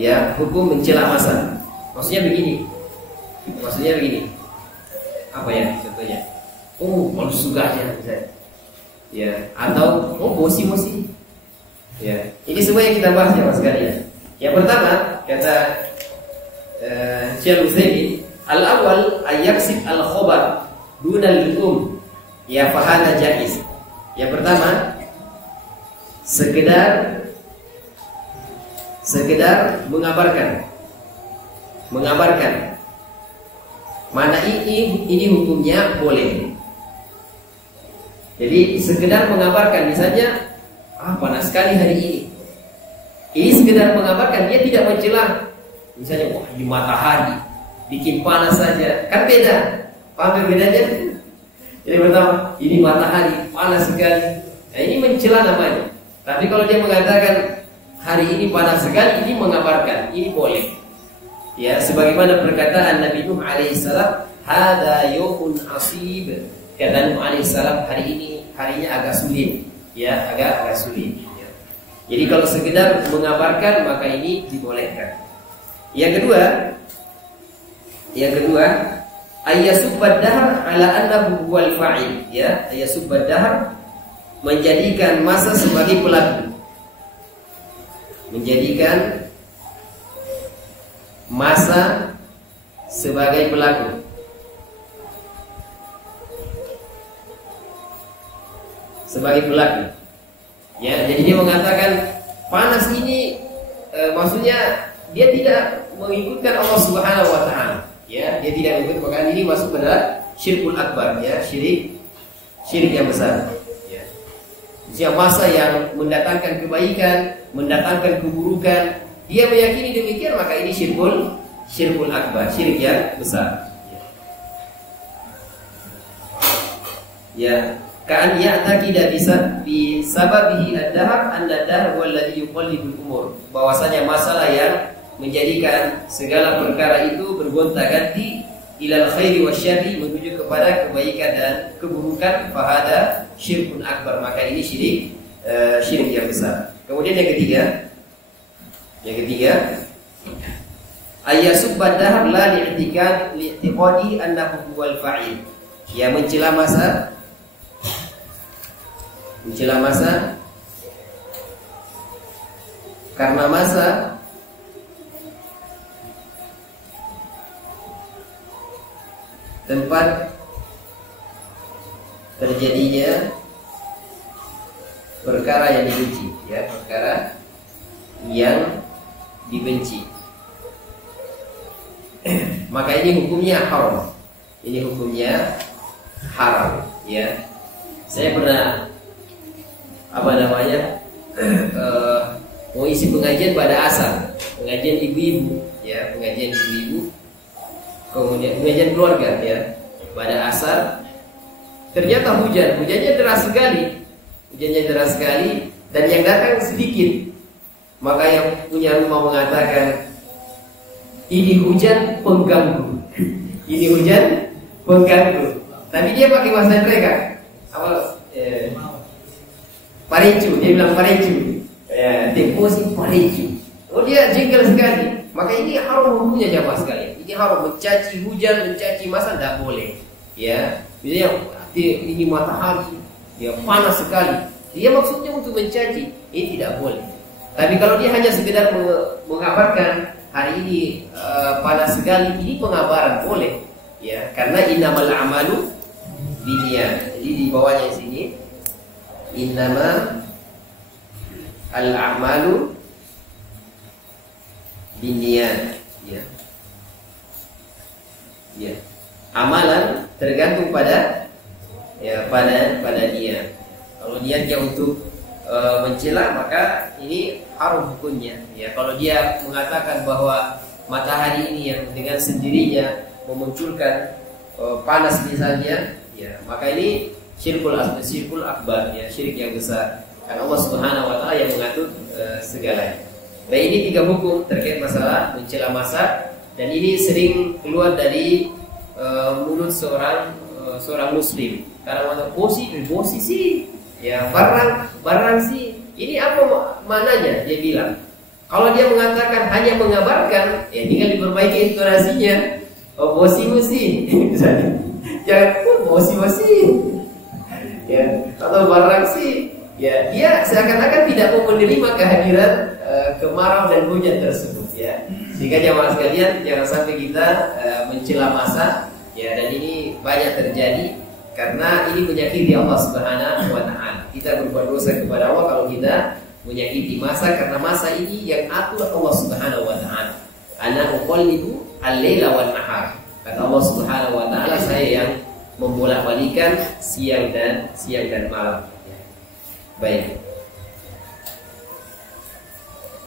Ya, hukum mencela masa. Maksudnya begini. Apa ya contohnya? Oh, malu juga aja misalnya. Ya, atau oh mosi. Ya, ini semua yang kita bahas ya Mas sekalian. Yang pertama kata Syekh Utsaimin, al-awwal ayyaksib al-khabar dunal hukum. Ya fahana jaiz. Yang pertama sekedar mengabarkan. Mana ini hukumnya boleh. Jadi sekedar mengabarkan, misalnya panas sekali hari ini. Ini sekedar mengabarkan, dia tidak mencela. Misalnya wah ini matahari bikin panas saja, kan beda. Paham bedanya? Jadi pertama ini matahari panas sekali. Nah, ini mencela namanya. Tapi kalau dia mengatakan hari ini panas sekali, ini mengabarkan, ini boleh. Ya, sebagaimana perkataan Nabi Nuh alaihissalam, hada yawmun asib. Kata Nuh alaihissalam, hari ini harinya agak sulit. Ya, agak sulit. Ya. Jadi kalau sekedar mengabarkan maka ini dibolehkan. Yang kedua, ayyasubbad dahr ala annahu huwal fa'il. Ya, ayyasubbad dahr menjadikan masa sebagai pelaku. Menjadikan masa sebagai pelaku. Ya, jadi dia mengatakan panas ini maksudnya dia tidak mengikutkan Allah Subhanahu wa taala. Ya, dia tidak mengikut, maka ini masuk pada syirkul akbar, ya, syirik yang besar. Ya. Jadi masa yang mendatangkan kebaikan, mendatangkan keburukan, dia meyakini demikian, maka ini syirkul akbar, syirik yang besar. Ya, kan ya'taqida bi sababihi ad-dahr anna ad-dahr huwa alladhi yuqallibul umur. Bahwasanya masalah yang menjadikan segala perkara itu bergonta-ganti ilal khairi wasyarri, menuju kepada kebaikan dan keburukan, fahada syirkun akbar, maka ini syirik yang besar. Kemudian yang ketiga ayyasubbad dahr la li'tiqadi annahu huwal fa'il. Ya, mencela masa karena masa tempat terjadinya perkara yang dibenci, ya, perkara yang dibenci. Maka ini hukumnya haram. Ini hukumnya haram, ya. Saya pernah mau isi pengajian pada asar, pengajian ibu-ibu, ya, pengajian ibu-ibu, kemudian pengajian keluarga, ya, pada asar. Ternyata hujannya deras sekali, dan yang datang sedikit. Maka yang punya rumah mengatakan ini hujan pengganggu, Tapi dia pakai bahasa mereka. Parecu, dia bilang parecu. Deposit parecu. Oh, dia jengkel sekali. Maka ini haram hukumnya jamaah sekalian. Ini haram, mencaci hujan, mencaci masa tidak boleh. Ya, misalnya ini matahari, ya panas sekali. Dia maksudnya untuk mencaci, ini tidak boleh. Tapi kalau dia hanya sekedar mengabarkan hari ini panas sekali, ini pengabaran boleh. Ya, karena innamal a'malu binniyat. Jadi di bawahnya sini innama al-a'malu binniyat. Ya. Ya. Amalan tergantung pada niat. Kalau niatnya untuk mencela, maka ini haram hukumnya. Ya, kalau dia mengatakan bahwa matahari ini yang dengan sendirinya memunculkan panas misalnya, ya, maka ini syirkul akbar, ya, syirik yang besar. Karena Allah Subhanahu wa taala yang mengatur segalanya. Baik, ini 3 hukum terkait masalah mencela masa, dan ini sering keluar dari mulut seorang muslim. Karena bosi sih, ya, barang sih. Ini apa maknanya? Dia bilang, Kalau dia mengatakan hanya mengabarkan, ya tinggal diperbaiki intonasinya. Oh, bosi-bosi. Jangan bosi-bosi. Ya, atau barang sih. Ya, dia seakan-akan tidak mau menerima kehadiran kemarau dan hujan tersebut ya. Sehingga jamaah sekalian, jangan sampai kita mencela masa ya, dan ini banyak terjadi karena ini menyakiti Allah Subhanahu wa taala. Kita berbuat dosa kepada Allah kalau kita menyakiti masa, karena masa ini yang atur Allah Subhanahu wa taala. Ana uqallibu al-laila wan nahar. Kata Allah Subhanahu wa taala, saya yang membolak-balikan siang dan malam. Baik.